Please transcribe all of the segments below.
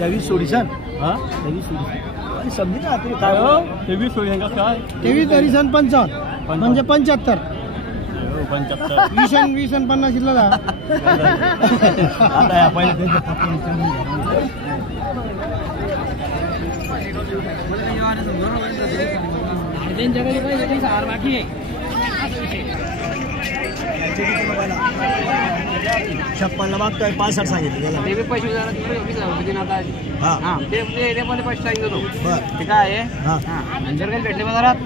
तेवीस सोडिशन हा समजी ना तुम्ही काय तेवीस सोडिशन काय 23-55 म्हणजे 75 20 आणि 50 शिल्लक आता पहिले बाकी आहे 56 मागतोय 65 सांगितलं ते पैसे काय आहे जर काही भेटले बाजारात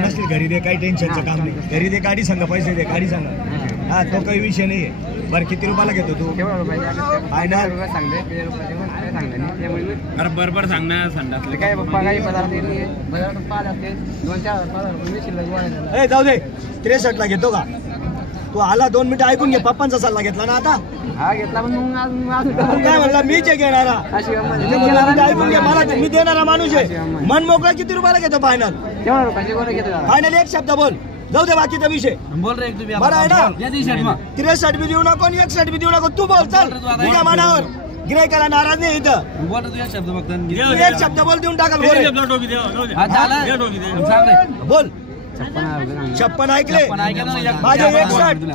नसतील घरी दे काही टेन्शनचं काम नाही घरी दे गाडी सांगा पैसे दे गाडी सांगा हा तो काही विषय नाही आहे बरं किती रुपयाला घेतो तू बरोबर सांगणार संडासले काय पप्पा काही पदार्थ जाऊ दे 63 ला घेतो का तू आला 2 मिनिटं ऐकून घे पप्पांचा सल्ला घेतला ना आता हा घेतला पण काय म्हणला मीच घेणारा ऐकून घे मला मी देणारा माणूस आहे मन मोकळा किती रुपयाला घेतो फायनल फायनल एक शब्द बोल जाऊ दे बाकीचा विषय बोल रे बरं आहे ना 63 बी देऊ नको आणि 61 बी देऊ नको तू बोल चल तुझ्या मनावर गिरायकाला नाराज नाही इथं एक शब्द बोल देऊन टाकाल बोल 56 ऐकले माझे 61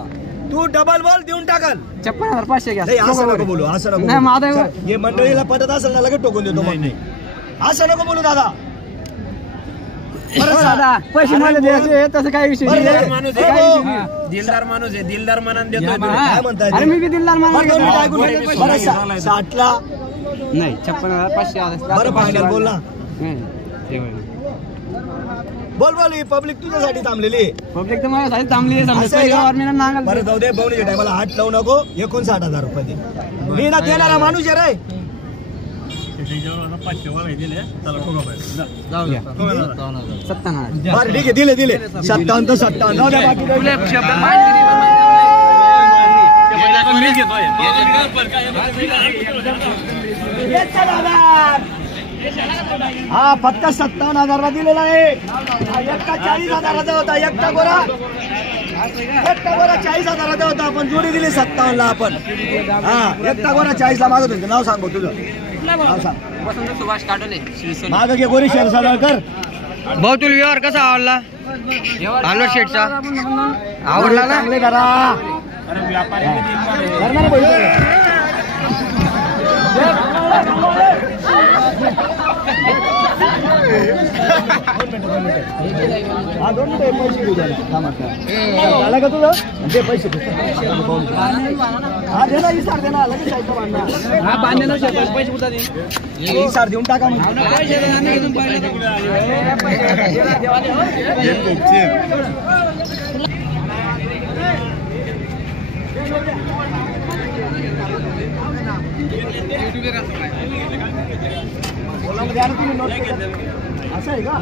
तू डबल बोल देऊन टाकाल 56,500 घ्या असं नको बोलू असं नको हे मंडळीला पद्धत असेल ना लगेच टोकून देतो मग असं नको बोलू दादा पैसे मला द्यायचे तसं काही विषय दिलदार माणूस आहे दिलदार मनाने देतो काय म्हणताय अरे मी बी दिलदार माणूस 60 ला नाही 56,500 बरं फायनल बोल ना बोल बोल ही पब्लिक तुझ्यासाठी थांबलेली पब्लिक तर माझ्यासाठी थांबली बरं जाऊ दे बवणीच्या टायमाला हात लावू नको 59,000 रुपये दे मी ना देणारा माणूस आहे रे 500 वाला दिले चला ठोका बरं ठीक आहे दिले 57 तर 57 जाऊ द्या बाकी हा फक्त 57,000 ला दिलेला आहे एकटा 40,000 होता एकटा गोरा 40,000 होता आपण जोडी दिली 57 ला आपण हा एकटा गोरा 40 ला मागत होते नाव सांगू तुझं नाव सांग वसंत सुभाष काटोले माग घे गोरी शेर सादळकर भाऊ तुला व्यवहार कसा आवडला आलो शेटचा आवडला ना चांगले करा हा 2 मिनिटं पैसे घेऊ द्या झाला का तुझं ते पैसे हा दे ना इसार दे ना लगेच हा बांधले पैसे कुठं दे इसार देऊन टाका असं आहे का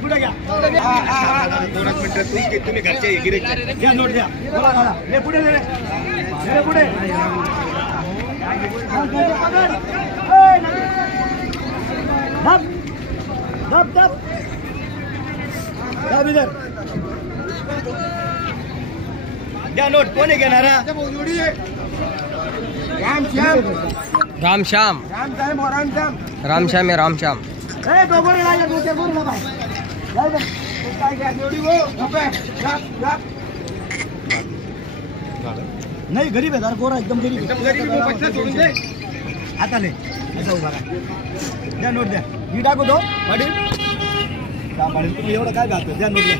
पुढे घ्या तुम्ही घरचे घ्या नोट द्या पुढे पुढे द्या नोट कोणी घेणारा रामश्याम आहे रामश्याम नाही गरीब आहे गोरा एकदम गरीब आता नाही असं उभा द्या नोट द्या मी टाकतो पाटील तुम्ही एवढं काय घालतो द्या नोट द्या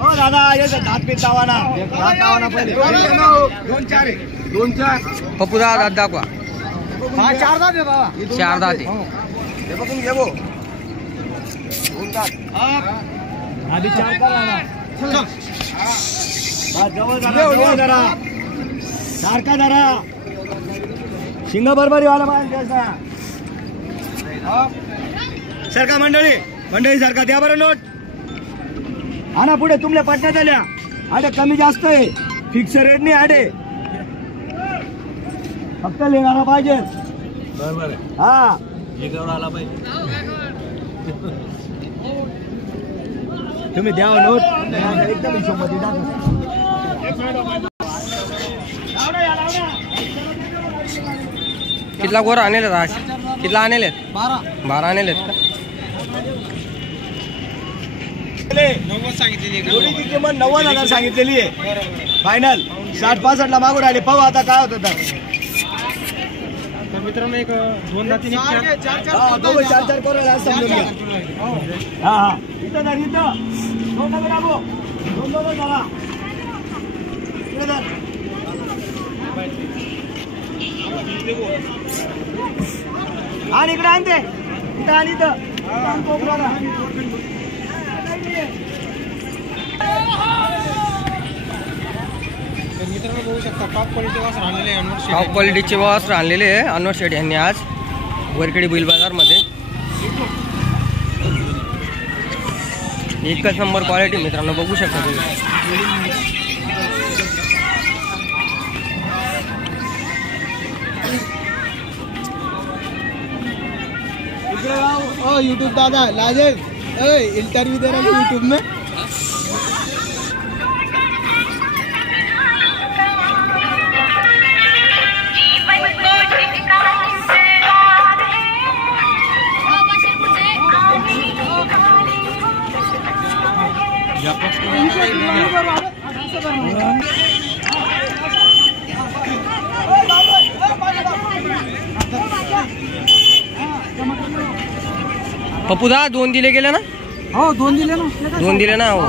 हो दादा हात पीत दावाना पहिले 2-4 पप्पू दादा दाखवा हा 4 दात आहे बाबा 4 दात आहे हे बघून घे भो 2 दात आधी 4 करा ना जवळ जरा सारखा जरा शिंग बरोबरी वाला माणसा सारखा मंडळी सारखा द्या बरं नोट आणा पुढे तुमल्या पटण्यात आल्या आडे कमी जास्त आहे फिक्स रेट नाही आडे फक्त लेणारा पाहिजे. बरोबर आहे. हा एकावर आला पाहिजे. तुम्ही द्यावं नोट एकदम हिशोबमध्ये टाका. कितला गोरा आणले आज? कितला आणले? 12 आणले का? 90 सांगितलेली जोडीची किंमत 90,000 सांगितलेली आहे. फायनल 60-65 ला मागून आले. पाहू आता काय होतं. तर मित्रांनो एक 2 दाती हा 4-4 करूया समजून घ्या. हा हा इथं धर इथं. दोन झाला. इकडे धर. आणि इकडे आणते इथं आणि इथं मित्रांनो बघू शकता टॉप क्वालिटी वासर आणलेले आहे. टॉप क्वालिटीचे वासर आणलेले आहे अनवर शेठ यांनी आज वरखेडी बैल बाजारमध्ये. एकच नंबर क्वालिटी मित्रांनो बघू शकता तुम्ही. यूट्यूब दादा लाजे इंटरव्यू दे रहा है यूट्यूब में. पप्पूदा 2 दिले गेले ना? हो 2 दिले ना. 2 दिले ना. हो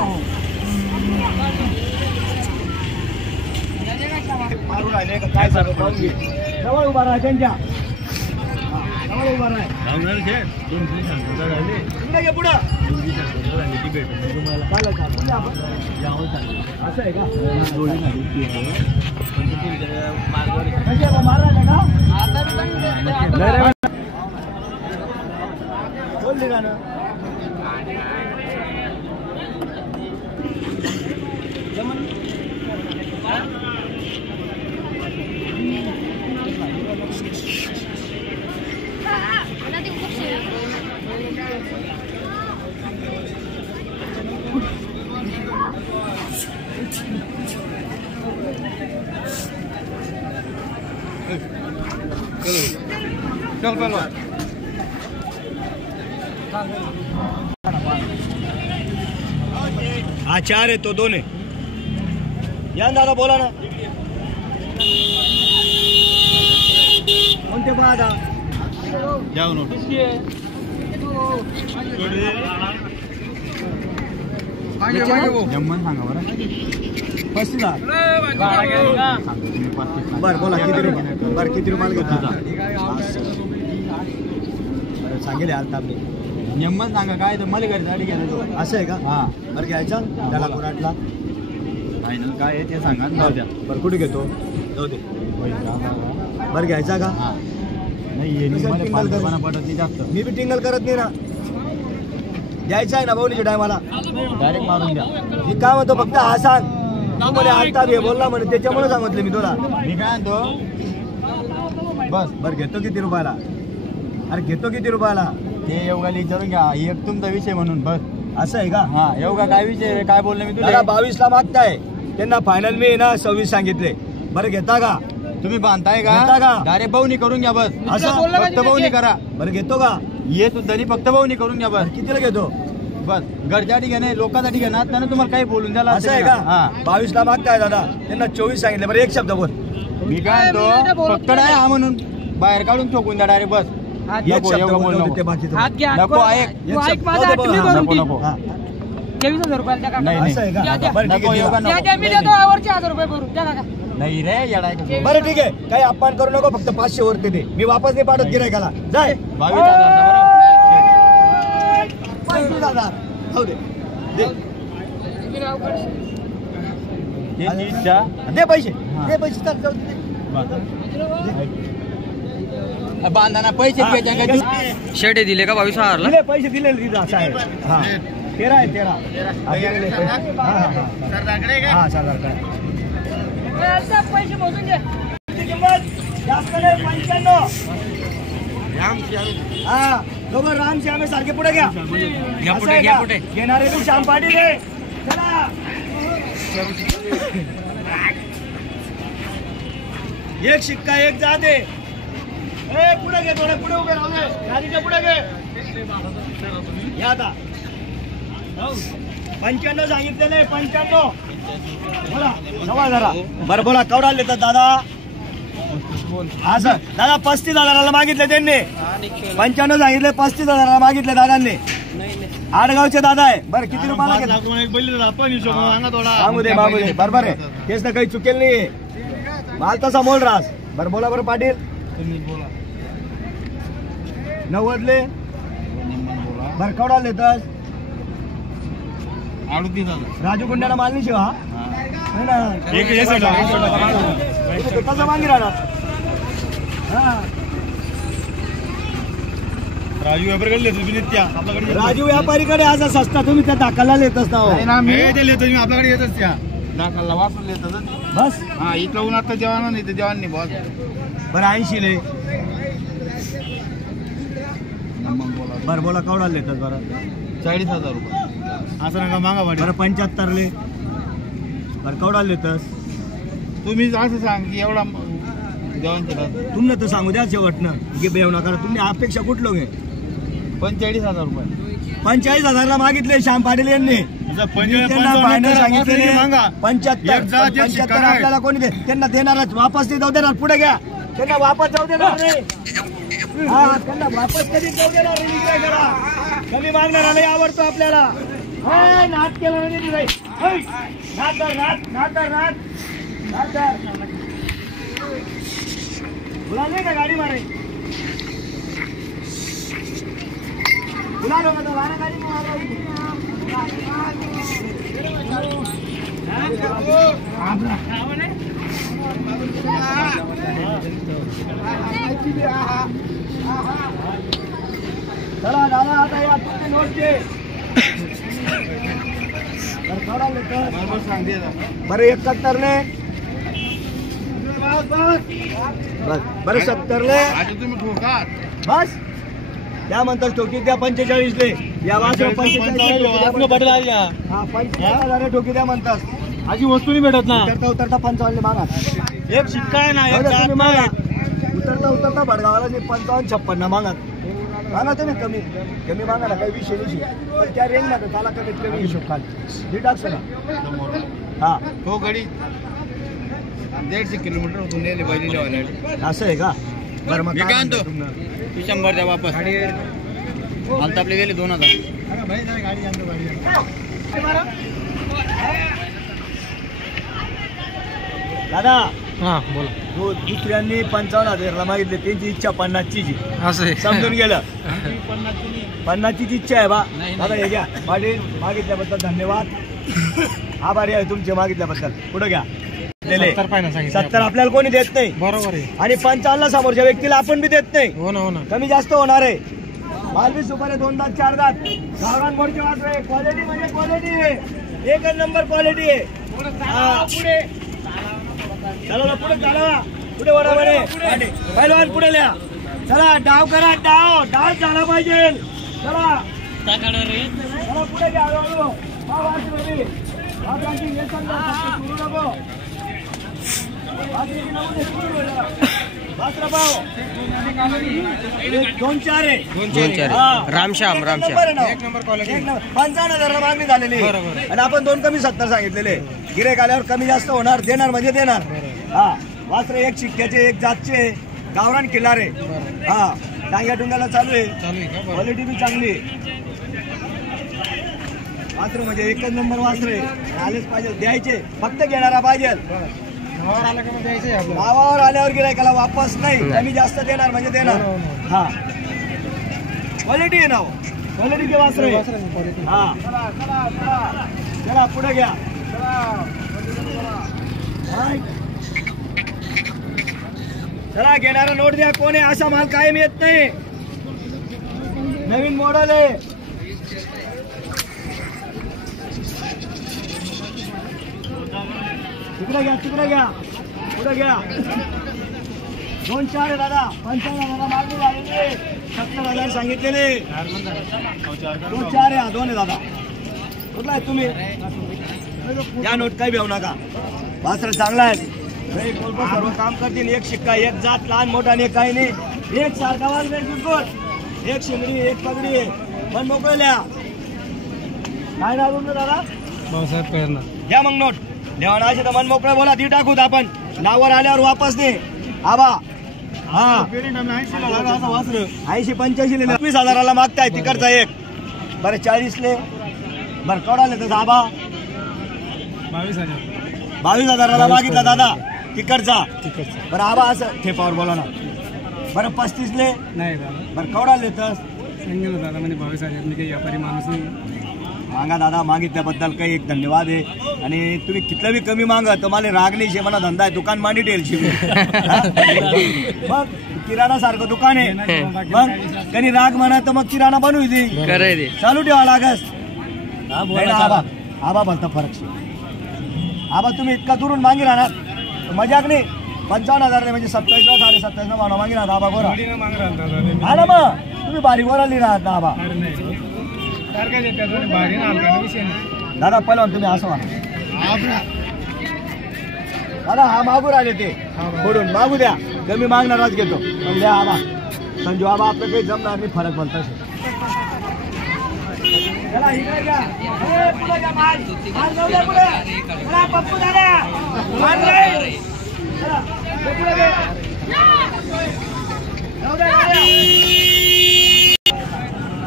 काय जवळ उभा राहा त्यांच्या. जवळ उभा राहा. पुढं असं आहे का? महाराज आहे का? बोलली का ना? चल पहलवान. हा 4 आहे तो 2 आहे. या दादा बोला ना. कोणते पाहता? जाऊ नोट. जम्मन सांगा बरं. 35,000. बरं बोला किती रुपये? बरं किती रुपयाला घेतो? सांगेल आता आपली जम्मन सांगा काय तर मला घरी गाडी घ्यायला. असं आहे का? हा बरं घ्यायचा त्याला कोराटला फायनल काय आहे ते सांगा. बरं कुठे घेतो? जाऊ दे. बरं घ्यायचा का? नाही मला पडत नाही जास्त. मी बी टिंगल करत नाही ना. द्यायचा आहे ना भाऊनीच्या टायमाला डायरेक्ट मारून द्या. मी काय म्हणतो फक्त हा सांग. तू म्हणे आलता बे बोलला म्हणे त्याच्यामुळे सांगितलं मी तुला. मी काय म्हणतो बस. बरं घेतो किती रुपयाला? अरे घेतो किती रुपयाला? ते योगाला विचारून घ्या. एक तुमचा विषय म्हणून बस. असं आहे का? हा योगा काय विषय काय बोलले मी तुला? 22 ला मागताय त्यांना फायनल मी ना 26 सांगितले. बरं घेता का? तुम्ही बांधताय घेता का? का? डायरेक्ट बहुनी करून घ्या बस. असं फक्त बहुनी करा. बरं घेतो का? ये सुद्धा नाही फक्त बहुनी करून घ्या बस. कितीला घेतो? बस घरच्या ठिकाणी लोकांसाठी घेणार त्यांना तुम्हाला काही बोलून द्याला. असं आहे का? 22 ला मागताय दादा त्यांना 24 सांगितले. बरं एक शब्द बोल. मी काय म्हणतो फक्त नाही हा म्हणून बाहेर काढून ठोकून द्या डायरेक्ट बस. एक शब्द योगा बोल बोल नको. ते बाकीचं. नको ऐक. नको नको. हा. 23,000 रुपयाला द्या. नाही असं आहे का? द्या, द्या. बरं ठीक नको आहे योगा द्या. द्या, द्या, मी देतो वरचे 1,000 रुपये भरून द्या काका. नाही रे येडा आहे. बरं ठीक आहे काही अपमान करू नको. फक्त 500 वरती दे. मी वापस नाही पाठवत गिरायकाला. जाय 22,000 हो दे दे दे पैसे. दे पैसे चल जाऊ दे. बांधाना पैसे शेटे दिले का 22,000 ला? दिले पैसे दिले तिथं असं आहे. हा 13 आहे 13. हा, दिलेले पैसे. हा हा हा सरदार काय पैसे मोजून घ्या. किती किंमत? जास्त नाही 95. हा दोघं राम श्यामे सारखे पुढे घ्या. असं आहे का? घेणारे तू श्याम पाटील रे. चला एक शिक्का एक जाते. पुढे घे, थोडे पुढे उभे राहू दे. गाडीच्या पुढे घे. या आता 95 सांगितलेले. 95 बोला जवळ जरा. बरं बोला केवढा देतात दादा? हा सर दादा 35,000ला मागितले त्यांनी. 95 सांगितले. 35,000ला मागितले दादांनी. आडगावचे दादा आहे. बरं किती रुपयाला घेतला? सांगू दे मागू दे. बरोबर आहे. तेच ना काही चुकेल नाही. माल तसा मोल रास. बरं बोला बरं पाटील. 90ले. बरं केवढा देतात? 38,000. राजू गुंड्याला माल नाही शिवा कसं मागे राहणार? राजू व्यापारीकडे असा सस्ता तुम्ही त्या दाखला येतच ना आपल्याकडे येतच त्या दाखला वापरून येतात बस. हा इथलं ऊन आता जेवण नाही तर जेवण नाही बॉस. बरं 80 ले. बरं बोला केवढा येतात? बरं 40,000 रुपये. असं नका मागा भाडी. बरं 75 ले. बरं केवढा येतस? तुम्ही असं सांग की एवढा जेवण केलं तुम्ही तर सांगू द्या शेवटनं की बेव नका. तुम्ही अपेक्षा कुठलो घे? 45,000 रुपये. 45,000ला मागितले श्याम पाटील यांनी. सांगितले 75 आपल्याला कोणी दे. त्यांना देणारच. वापस ते जाऊ देणार. पुढे घ्या. त्यांना वापस जाऊ देणार नाही. हा त्यांना वापस कधी जाऊ देणार नाही. विक्रय करा. कमी मागणारा नाही आवडतो आपल्याला. नाच केलं नाही. बुला नाही का गाडी मारे? बुला लो गाडी चला दादा आता या तुमचे नोटचे. बरं 71 ले. बरं 70 ले. बस त्या म्हणतात ठोकी द्या 45 ले. या वाजव 45,000 ठोकी द्या म्हणतात. अशी वस्तू नाही भेटत ना. उतरता 55 मागा. एक शिक्का आहे ना. उतरता भडगावाला 55-56 मागत. मागा तुम्ही कमी कमी मागा ना. काही विषय नाही. पण त्या रेंज ना त्याला कमीत कमी हिशोब खाली टाकतो ना. हा तो गडी 150 किलोमीटर होतून नेले पाहिजे. असं आहे का? बरं मग काय म्हणतो? 100 द्या वापस. आता आपले गेले 2,000. दादा हा बोला. दुसऱ्यांनी 55,000ला मागितले. त्यांची इच्छा 50ची असं समजून गेलं. 50ची इच्छा आहे बा. दादा हे घ्या पाटील. मागितल्याबद्दल धन्यवाद. आभारी आहे तुमचे मागितल्याबद्दल. पुढे घ्या. 70 आपल्याला कोणी देत नाही. बरोबर आहे. आणि 55ला समोरच्या व्यक्तीला आपण बी देत नाही. हो ना हो ना. कमी जास्त होणार आहे. माल बी सुपारी 2 दात 4 दात. गावरान मोडचे वासर आहे. क्वालिटी म्हणजे क्वालिटी आहे. एकच नंबर क्वालिटी आहे. पुढे चला ना. पुढे चालवा. पुढे वडा बरे पहिलवान पुढे लिहा. चला डाव करा. डाव झाला पाहिजे. चला पुढे घ्या. दोन चार आहे. रामश्याम 55,000 मागणी झालेली. आणि आपण 2 कमी 70 सांगितलेले. गिरेक आल्यावर कमी जास्त होणार. देणार म्हणजे देणार. हा वासरे एक शिक्क्याचे एक जातचे गावरान किल्लारे. हा डांग्या डुंग्याला चालू आहे. क्वालिटी बी चांगली. वासरे म्हणजे एकच नंबर वासरे. आलेच पाहिजे. द्यायचे फक्त घेणारा पाहिजे. नावावर आल्यावर गिरायकाला वापस नाही. कमी जास्त देणार म्हणजे देणार. हा क्वालिटी आहे ना. क्वालिटीचे वासरे. हा चला पुढे घ्या. चला घेणारा नोट द्या. कोण आहे? असा माल कायम येत नाही. नवीन मॉडेल आहे. तिकडे घ्या. पुढे घ्या. 2-4 आहे दादा. 55,000 मागणी झालेली. 70,000 सांगितलेले. 2-4 आहे. 2 आहे दादा. कुठला आहे तुम्ही? या नोट काही भेऊ नका. वासर चांगला आहे. सर्व काम करतील. एक शिक्का, एक जात, लहान मोठा नाही, काही नाही. एक सारखा वाज बिलकुल. एक शिंगडी, एक पगडी आहे. पण मोकळल्या काय नाव तुमचं दादा? भाऊसाहेब पेरणार. घ्या मग नोट. देवाना असे तर मन मोकळे बोला. ती टाकूत आपण. नावावर आल्यावर वापस दे. आबा हा 80-85 ले 20,000 मागताय तिकडचा एक. बरं 40 ले. बरं कवडाले तर आबा 22,000 मागितला दादा तिकडचा. बरं आबा असं ठेपावर बोला ना. बरं 35 ले नाही दादा, बरं कवडाले तर सांगितलं दादा म्हणजे 22,000 मी काही व्यापारी माणूस नाही. मागा दादा. मागितल्याबद्दल काही एक धन्यवाद आहे. आणि तुम्ही कितलं बी कमी मागा तर मला राग नाही. मला धंदा आहे. दुकान मांडी ठेल मग किराणा सारखं दुकान आहे. मग कधी राग म्हणा तर मग किराणा बनवू दे. चालू ठेवा लागस. आबा आबा बोलता फरक. आबा तुम्ही इतका दुरून मागे राहणार मजाक नाही. 55,000 म्हणजे 27 27.5 मानव मागे राहत. आबा गोरा हा ना. मग तुम्ही बारीक वर आली राहत ना आबा. दादा पहिला तुम्ही असं म्हणा. दादा हा मागून आले ते फोडून मागू द्या. कमी मागणारच घेतो. पण द्या आबा. संजू आबा आपलं काही जमणार नाही. फरक बोलता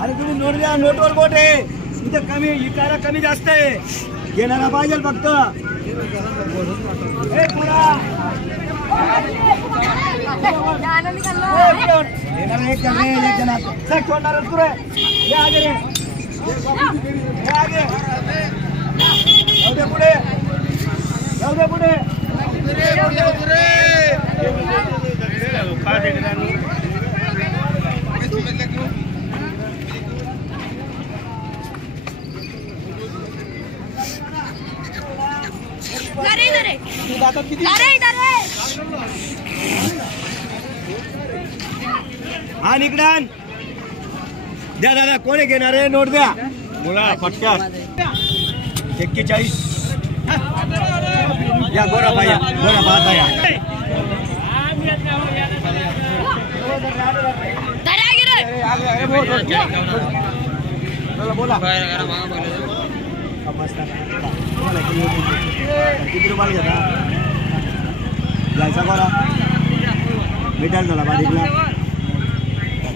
अरे तुम्ही नोट द्या. नोटवर बोट आहे. इथे कमी इकायला कमी जास्त आहे. घेणारा पाहिजे फक्त. एक जण सोडणारच पुरे. पुढे जाऊ दे पुढे. हा निकडान द्या दादा. कोणी घेणार आहे? नोट द्या. मुला पटक्यास 41 या. गोरा पाया गोरा पाहता या. बोला किती रुपयाला घेता? जायचा गोरा भेटायला झाला बारीकला.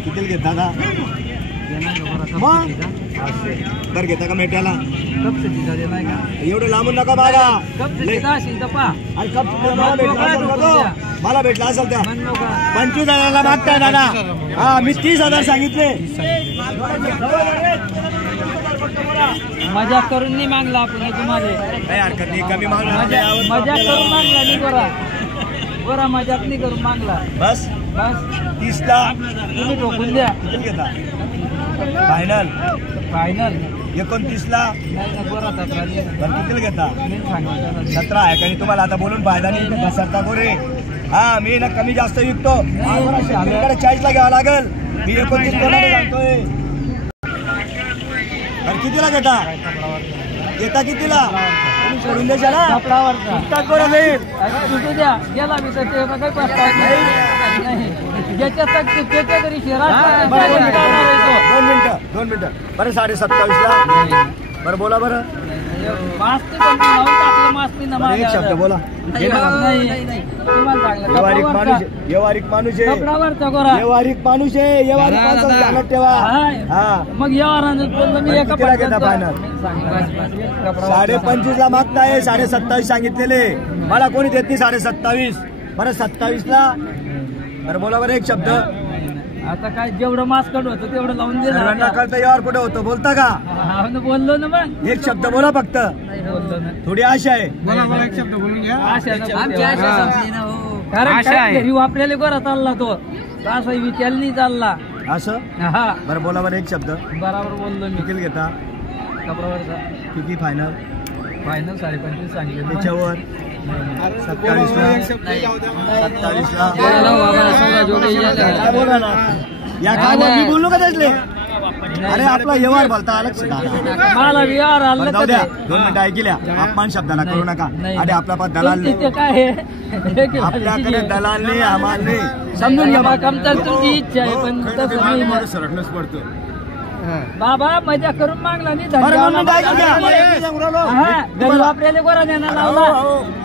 कितीला घेत दादा? बरं घेता का मेट्याला? एवढं लांबून नका बागा. मला भेटला असेल त्या 25,000 मागताय दादा. हा मी 30,000 सांगितले. मजाक करून नाही मागला आपण तुम्हाला. काही हरकत नाही. कमी मागला मजाक करून मागला नाही. गोरा गोरा मजाक नाही करून मागला. बस बस 30ला तुम्ही ठोकून द्या. किती घेता? फायनल फायनल 29ला. गोरा 17. बरं कितीला घेता? 17 आहे. कारण तुम्हाला आता बोलून फायदा नाही. 17 गोरे. हा मी ना कमी जास्त विकतो. 40ला घ्यावं लागेल. मी 29 कोणाला सांगतोय. बरं कितीला घेता? घेता कितीला? तुम्ही सोडून द्यायचा ना. कपडावरचा गोरा जाईल. तुझू द्या. गेला मी तर ते काही पस्ताव नाही. ज्याच्या त्याच्या घरी शिरा 2 मिनिटं. बरं 27.5ला. बरं बोला. बरं मास्ती पण लावून टाकलं. मास्ती ना एक शब्द बोला. व्यवहारिक माणूस आहे. कपडावरचा गोरा व्यवहारिक माणूस आहे. व्यवहारिक माणसाला ध्यानात ठेवा. हा मग व्यवहारानं बोललो मी. एका कितीला घेता फायनल? 25.5ला मागताय. 27.5 सांगितलेले. मला कोणी देत नाही 27.5. बरं 27ला. बरं बोला. बरं एक शब्द. आता काय जेवढं मास्क कट होतं तेवढं लावून दे. कळतं यावर कुठे होतं बोलता का? बोललो ना मग. एक शब्द बोला फक्त. बोललो ना. थोडी आशा आहे. मला एक शब्द बोलून घ्या. कारण घरी आपल्याला गोरा चालला तो असं विचार नाही चालला असं. हा बरं बोला. बरं एक शब्द. बरोबर बोललो मी. किती घेता? कपडावरचा किती फायनल? फायनल 25.5 सांगितलं. त्याच्यावर काय बोला ना या काय मी बोललो का त्यातले अरे आपला व्यवहार बोलता अलग मला विहार आलं जाऊ द्या 2 मिनिटं ऐकल्या अपमान शब्दाला करू नका अरे आपला पण दलाल नाही काय आहे आपल्याकडे दलाल नाही आम्हाला नाही समजून घ्या कमतर तुमची इच्छा आहे पण तसं नाही ना. सरकणच पडतो बाबा मजा करून मागला नाही बरं, 2 मिनिटं ऐकून घ्या. घरी वापरायला गोरा देणार लावला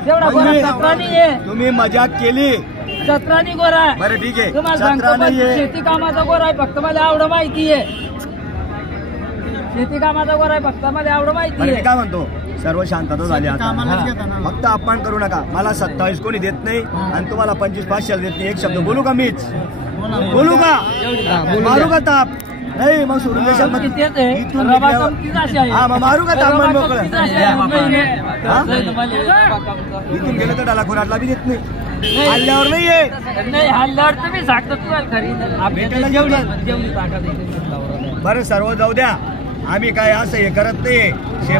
तेवढा गोरा सत्रानी आहे तुम्ही मजाक केली सत्रानी गोरा आहे. बरं ठीक आहे तुम्हाला सांगतो 17 पण नाहीये शेती कामाचा गोरा आहे फक्त मला एवढं माहिती आहे शेती कामाचा गोरा आहे फक्त मला एवढं माहिती बरं मी आहे काय म्हणतो सर्व शांतता झाली आता फक्त अपमान करू नका मला 27 कोणी देत नाही आणि तुम्हाला 25 500 देत नाही एक शब्द बोलू का मीच बोलू का मारू का ताप नाही मग सोडून दे शब्द तेच आहे रबा कंपनीच अशी आहे हा मग मारू का ताप मन मोकळं कंपनीच अशी आहे मुंबईने. हा? रबा कंपनीचं. इथून गेलं तर डाला खोराटला बी देत नाही हल्ल्यावर नाहीये नाही हल्ल्यावर तुम्ही सांगता तुम्हाला खरी भेटायला जेवढी ताकद आहे. बरं सर्व जाऊ द्या आम्ही काय असं हे करत नाही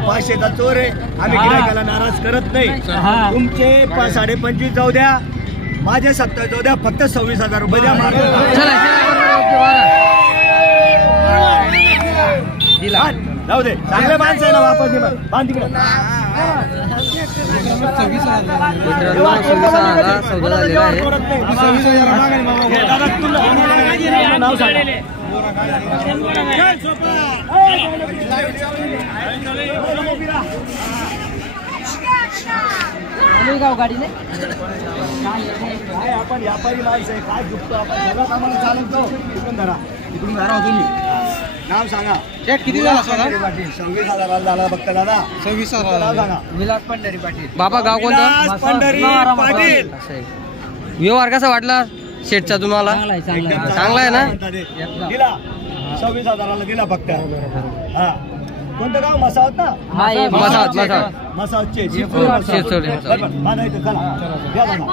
500चा चोर आहे आम्ही गिरायकाला नाराज करत नाही हा. तुमचे 25.5 जाऊ द्या माझे 27 जाऊ द्या फक्त 26,000 रुपये द्या मार्ग जाऊ दे चांगले माणसं आहे ना वापस दे बांध तिकडे सौदा झालेला आहे नाव सांगा गाडीने काय आपण व्यापारी माणसं आहे काय झुकतो आपण सगळं कामाला चालवतो इकडून धरा तुम्ही नाव सांगा किती झाला सोडा 26,000 झाला बघता दादा 26,000 नाव सांगा विलास पंढरी पाटील बाबा गाव कोणतं विलास पंढरी पाटील असं आहे. व्यवहार कसा वाटला शेटचा तुम्हाला एकदम चांगला आहे ना दिला 26,000 दिला फक्त हा कोणतं गाव मसावत ना मसावत मसावतचे शिरसोली. चला द्या दादा.